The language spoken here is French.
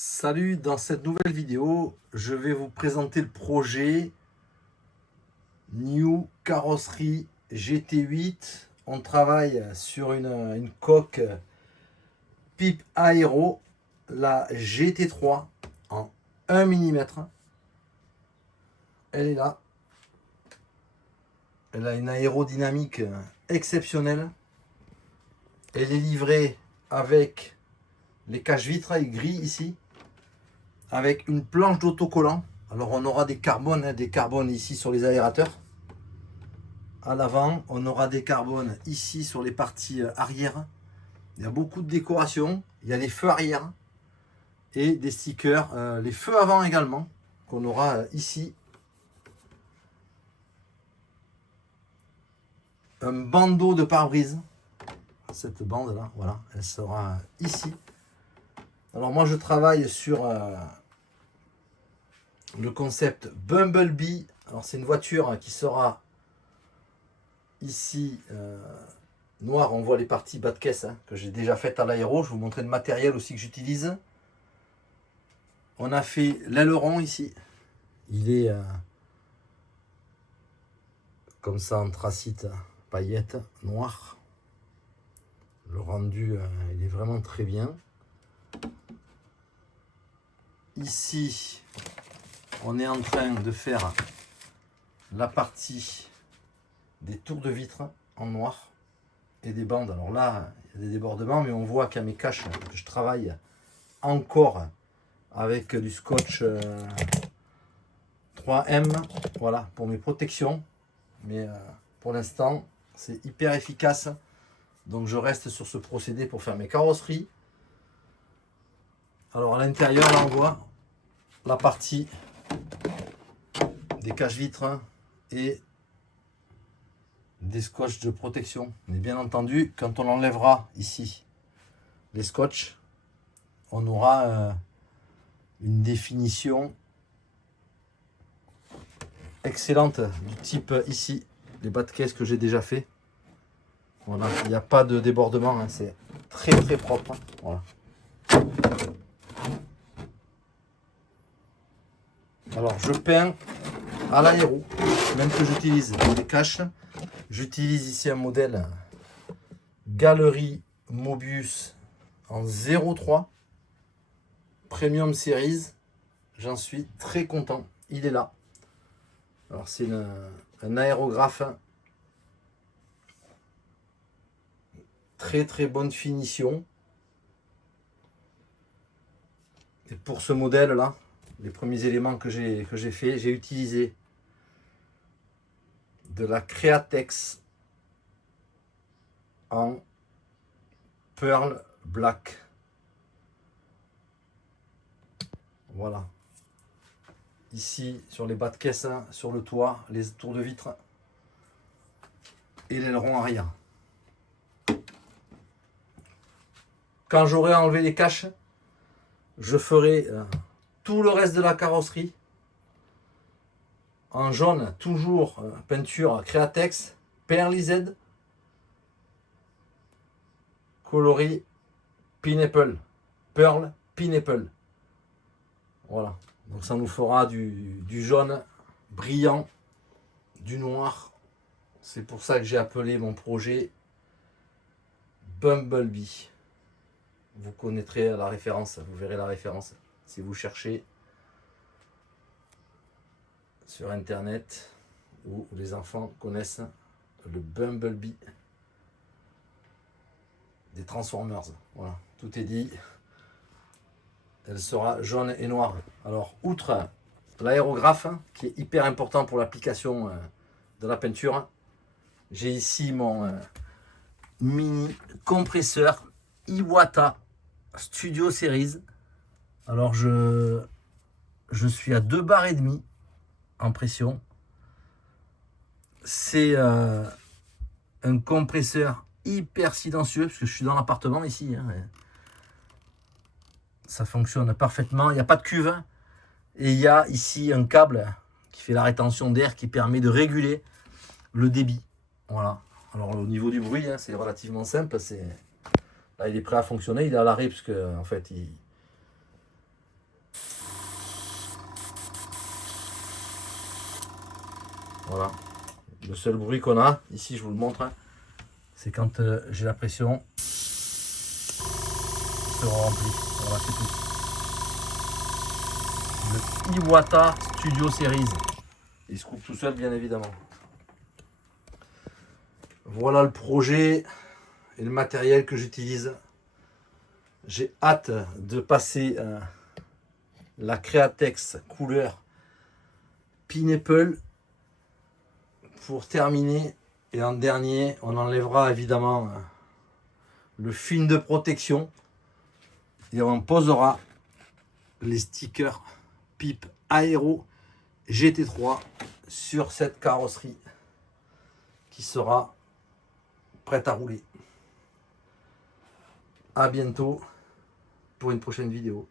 Salut, dans cette nouvelle vidéo, je vais vous présenter le projet New Carrosserie GT8. On travaille sur une coque pipe aéro, la GT3 en 1 mm. Elle est là. Elle a une aérodynamique exceptionnelle. Elle est livrée avec les caches-vitres gris ici, avec une planche d'autocollant. Alors on aura des carbones ici sur les aérateurs. À l'avant, on aura des carbones ici sur les parties arrière. Il y a beaucoup de décoration. Il y a les feux arrière et des stickers. Les feux avant également, qu'on aura ici. Un bandeau de pare-brise. Cette bande là, voilà, elle sera ici. Alors moi je travaille sur le concept Bumblebee. Alors c'est une voiture qui sera ici noire. On voit les parties bas de caisse que j'ai déjà faites à l'aéro. Je vais vous montrer le matériel aussi que j'utilise. On a fait l'aileron ici. Il est comme ça, anthracite, paillettes, noir. Le rendu, il est vraiment très bien. Ici, on est en train de faire la partie des tours de vitre en noir et des bandes. Alors là, il y a des débordements, mais on voit qu'à mes caches, je travaille encore avec du scotch 3M, voilà, pour mes protections. Mais pour l'instant, c'est hyper efficace. Donc je reste sur ce procédé pour faire mes carrosseries. Alors à l'intérieur, là on voit la partie des caches-vitres et des scotch de protection. Mais bien entendu, quand on enlèvera ici les scotch, on aura une définition excellente du type ici, les bas de caisse que j'ai déjà fait. Voilà, il n'y a pas de débordement, hein, c'est très très propre. Voilà. Alors je peins à l'aéro, même que j'utilise des caches. J'utilise ici un modèle Galerie Mobius en 0,3 Premium Series. J'en suis très content. Il est là. Alors c'est un aérographe. Très très bonne finition. Et pour ce modèle là, les premiers éléments que j'ai fait, j'ai utilisé de la Createx en Pearl Black. Voilà. Ici sur les bas de caisse, sur le toit, les tours de vitre et l'aileron arrière. Quand j'aurai enlevé les caches, je ferai tout le reste de la carrosserie en jaune, toujours peinture Createx, Pearl coloris Pineapple, Pearl Pineapple. Voilà, donc ça nous fera du jaune brillant, du noir. C'est pour ça que j'ai appelé mon projet Bumblebee. Vous connaîtrez la référence, vous verrez la référence si vous cherchez sur internet, où les enfants connaissent le Bumblebee des Transformers. Voilà, tout est dit. Elle sera jaune et noire. Alors, outre l'aérographe, qui est hyper important pour l'application de la peinture, j'ai ici mon mini compresseur Iwata Studio Series. Alors, je suis à 2 bars et demi en pression. C'est un compresseur hyper silencieux, parce que je suis dans l'appartement ici. Ça fonctionne parfaitement. Il n'y a pas de cuve. Et il y a ici un câble qui fait la rétention d'air qui permet de réguler le débit. Voilà. Alors au niveau du bruit, c'est relativement simple. Là, il est prêt à fonctionner. Il est à l'arrêt parce que en fait, Voilà. Le seul bruit qu'on a, ici je vous le montre, hein, c'est quand j'ai la pression, il se remplit. Voilà, c'est tout. Le Iwata Studio Series. Il se coupe tout seul, bien évidemment. Voilà le projet et le matériel que j'utilise. J'ai hâte de passer la Createx couleur Pineapple pour terminer. Et en dernier, on enlèvera évidemment le film de protection et on posera les stickers pipe aéro GT3 sur cette carrosserie qui sera prête à rouler. À bientôt pour une prochaine vidéo.